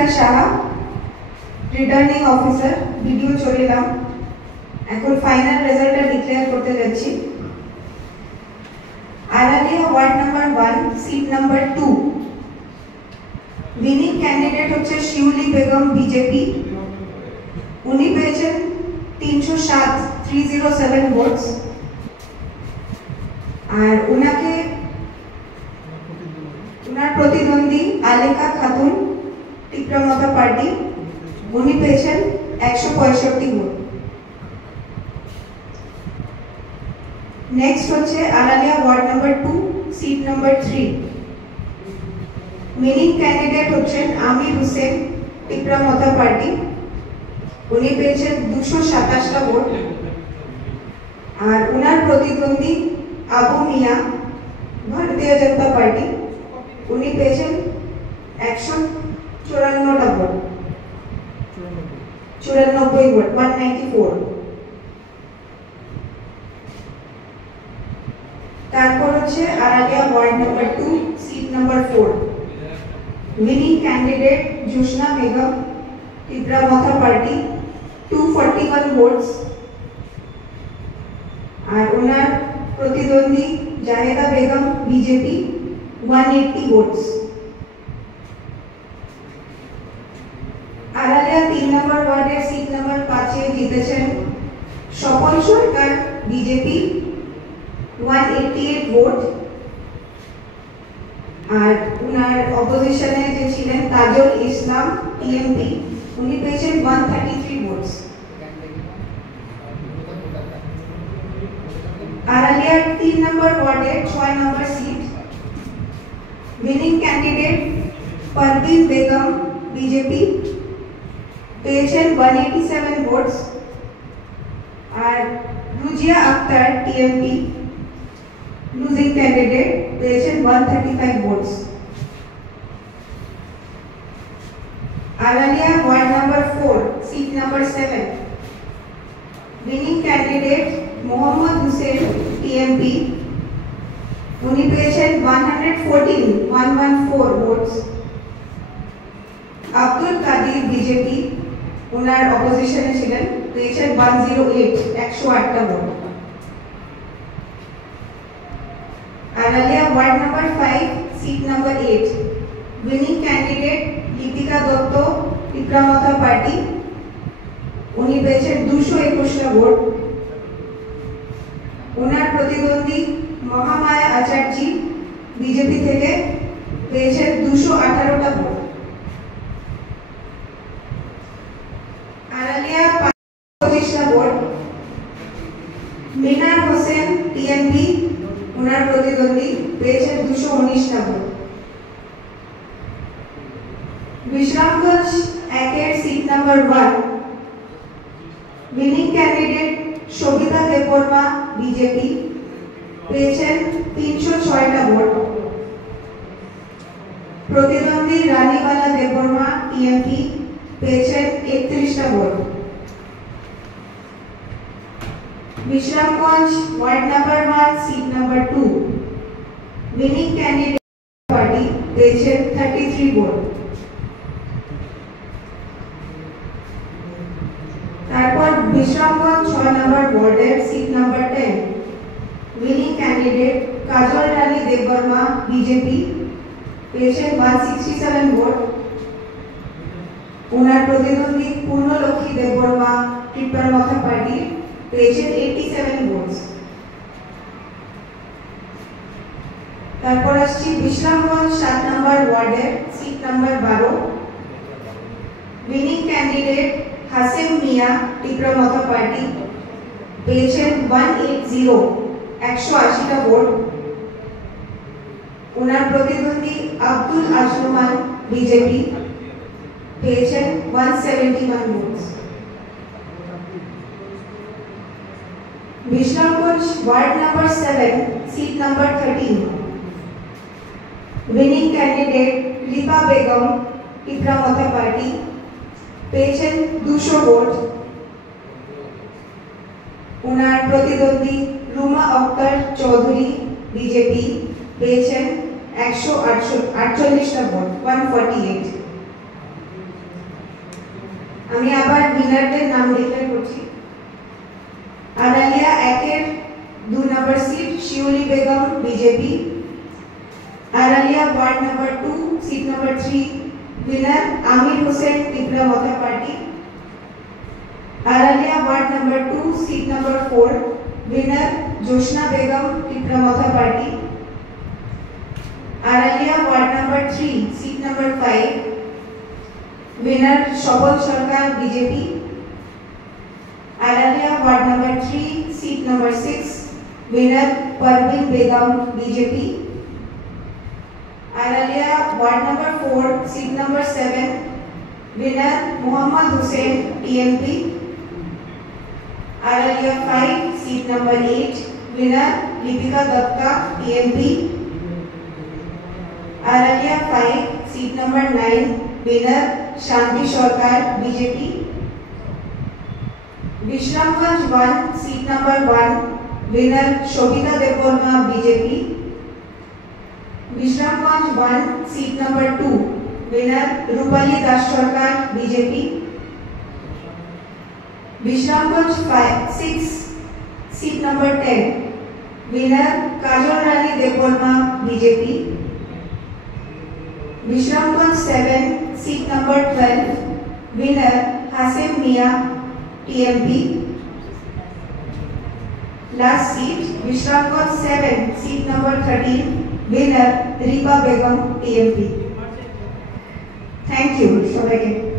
সুচিত্রা Saha, returning officer, video চলিলাম। এখন final রেজাল্টটা ডিক্লেয়ার করতে যাচ্ছি। Aralia ward number 1, seat number 2, winning candidate হচ্ছে শিউলি বেগম, বিজেপি। উনি পেয়েছেন 307 ভোটস। আর ওনার প্রতিদ্বন্দ্বী আলেকা খাতুন, টিপ্রামতা পার্টি, উনি পেয়েছেন 165 ভোট। নেক্সট হচ্ছে Aralia ward number 2, seat number 3, winning candidate হচ্ছেন আমির হোসেন, টিপ্রামতা পার্টি, উনি পেয়েছেন 227টা ভোট। আর ওনার প্রতিদ্বন্দ্বী আবু মিয়া, ভারতীয় জনতা পার্টি, উনি পেয়েছেন 154টা ভোট, 94 ভোট, 194। তারপর হচ্ছে Aralia ward number 2, seat number 4, winning candidate Josna Begum, Tipra Motha party, 241 votes. আর ওনার প্রতিদ্বন্দ্বী Jaheda Begum, BJP, 180 votes. Aralia 3 number ওয়ার্ডের সিট নাম্বার 5-এ জিতেছেন স্বপন সরকার, বিজেপি, 188 ভোট। আর ওনার অপোজিশনে যে ছিলেন তাজুল ইসলাম, টিএমপি, উনি পেয়েছেন 133 ভোটস। আরালিয়ার 3 নম্বর ওয়ার্ডের 6 number seat, winning candidate Parvin Begum, BJP, পেয়েছেন 187 ভোটস। আর Ruziya Akhtar, TMP, losing candidate, পেয়েছেন 135 votes. Aralia ward number 4, seat number 7, winning candidate Mohammad Hussain, TMP, উনি পেয়েছেন 114 ভোটস। আব্দুল কাদির, বিজেপি, ওনার অপোজিশনে ছিলেন, পেয়েছেন 108টা vote. Aralia ward number 5, seat number 8, winning candidate Lipika Dutta, Tipra Motha party, উনি পেয়েছেন 221টা ভোট। ওনার প্রতিদ্বন্দ্বী মহামায়া আচার্য, বিজেপি থেকে, পেয়েছেন 218টা ভোট। আরালিয়া 25টা ভোট। মিনার হোসেন, টিএমপি, ওনার প্রতিদ্বন্দ্বী, পেয়েছেন 219টা ভোট। বিশ্রামগঞ্জ 1-এর seat number 1, winning candidate Sabita Debbarma, BJP, পেয়েছেন 306টা ভোট। প্রতিদ্বন্দ্বী রানীবালা দেববর্মা, টিএমপি, পেয়েছেন 31টা vote. Bishramganj ward number 1, seat number 2, winning candidate party, পেয়েছেন 33 ভোট। তারপর বিশ্রামগঞ্জ 6 নম্বর ওয়ার্ডের seat number 10, winning candidate Kajal Rani Debbarma, BJP, পেয়েছেন 167 ভোট। ওনার প্রতিদ্বন্দ্বী পূর্ণলক্ষ্মী দেববর্মা, টিপ্রামতা পার্টি, পেয়েছেন 87 ভোটস। তারপর আসছি বিশ্রামগঞ্জ 7 নম্বর ওয়ার্ডের seat number 12, winning candidate Hasem Mia, Tipra Motha party, পেয়েছেন 180টা ভোট। ওনার প্রতিদ্বন্দ্বী আব্দুল আজমান, বিজেপি, পেয়েছেন 171 votes. Bishramganj ward number 7, seat number 13, winning candidate Lipa Begum, Tipra Motha party, পেয়েছেন 200 ভোট। ওনার প্রতিদ্বন্দ্বী রুমা আক্তার চৌধুরী, বিজেপি, পেয়েছেন 148টা ভোট, 148। উইনারদের নাম ডিক্লেয়ার করছি। আরালিয়া 1-এর 2 number seat Shiuli Begum BJP. Aralia ward number 2 seat number 3 winner Amir Hossain Tripura Motha party. Aralia ward number 2 seat number 4 winner Joshna Begum Tripura Motha party. Aralia ward number 3 seat number 5 winner Sabal Sarkar BJP. Aralia ward number 3 seat number 6 winner Parvin Begum BJP. Aralia ward number 4 seat number 7 winner Mohammad Hossain টিএমপি। Aralia 5 seat number 8 winner Lipika Dutta TMP. Aralia 5 seat number 9 winner Shanti Sarkar BJP. Bishramganj 1 seat number 1 winner Shobhita Debbarma BJP. Bishramganj 1 seat number 2 winner Rupali Das Sarkar BJP. Bishramganj 6 seat number 10 winner Kajal Rani Debbarma BJP. Bishramganj 7 seat number 12 winner Hasim Mia TMP. Last seat Bishramganj 7 seat number 13 winner Ripa Begum TMP. Thank you सबके।